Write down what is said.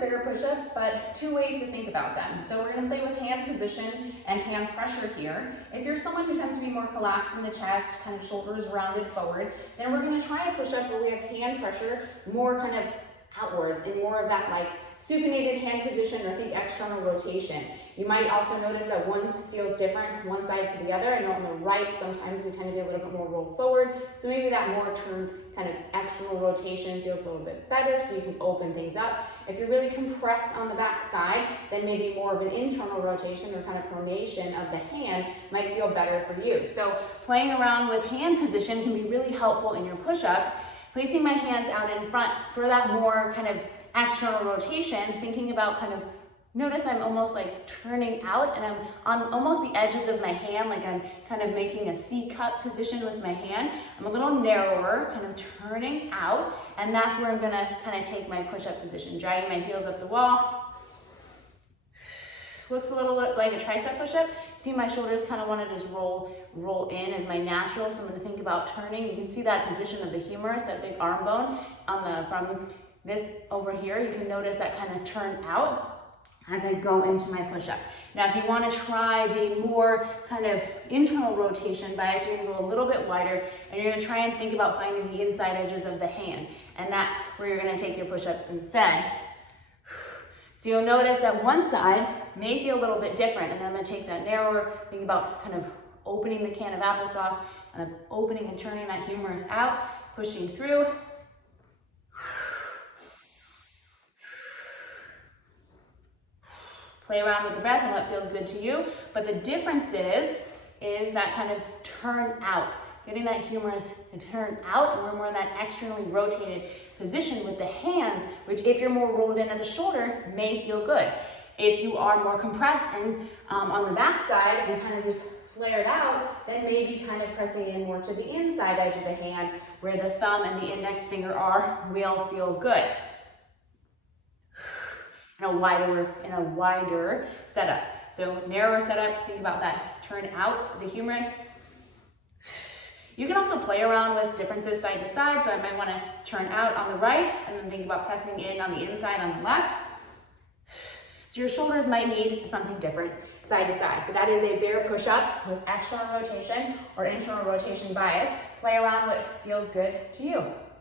bear push-ups, but two ways to think about them. So we're gonna play with hand position and hand pressure here. If you're someone who tends to be more collapsed in the chest, kind of shoulders rounded forward, then we're gonna try a push-up where we have hand pressure more kind of outwards and more of that like supinated hand position, or think external rotation. You might also notice that one feels different one side to the other. I know on the right, sometimes we tend to be a little bit more rolled forward. So maybe that more turned kind of external rotation feels a little bit better, so you can open things up. If you're really compressed on the back side, then maybe more of an internal rotation or kind of pronation of the hand might feel better for you. So playing around with hand position can be really helpful in your push-ups. Placing my hands out in front for that more kind of external rotation, thinking about kind of, notice I'm almost like turning out and I'm on almost the edges of my hand, like I'm kind of making a C-cup position with my hand. I'm a little narrower, kind of turning out, and that's where I'm gonna kind of take my push-up position, dragging my heels up the wall. Looks a little like a tricep push-up. See, my shoulders kind of want to just roll in as my natural, so I'm going to think about turning. You can see that position of the humerus, that big arm bone from this over here. You can notice that kind of turn out as I go into my push-up. Now, if you want to try the more kind of internal rotation bias, you're going to go a little bit wider, and you're going to try and think about finding the inside edges of the hand, and that's where you're going to take your push-ups instead. So you'll notice that one side may feel a little bit different, and then I'm going to take that narrower, think about kind of opening the can of applesauce, kind of opening and turning that humerus out, pushing through. Play around with the breath and what feels good to you, but the difference is that kind of turn out. Getting that humerus to turn out, and we're more in that externally rotated position with the hands, which if you're more rolled in at the shoulder, may feel good. If you are more compressed and on the back side and kind of just flared out, then maybe kind of pressing in more to the inside edge of the hand where the thumb and the index finger are will feel good. In a wider setup. So narrower setup, think about that turn out of the humerus. You can also play around with differences side to side, so I might want to turn out on the right and then think about pressing in on the inside on the left. So your shoulders might need something different side to side, but that is a bear push-up with external rotation or internal rotation bias. Play around what feels good to you.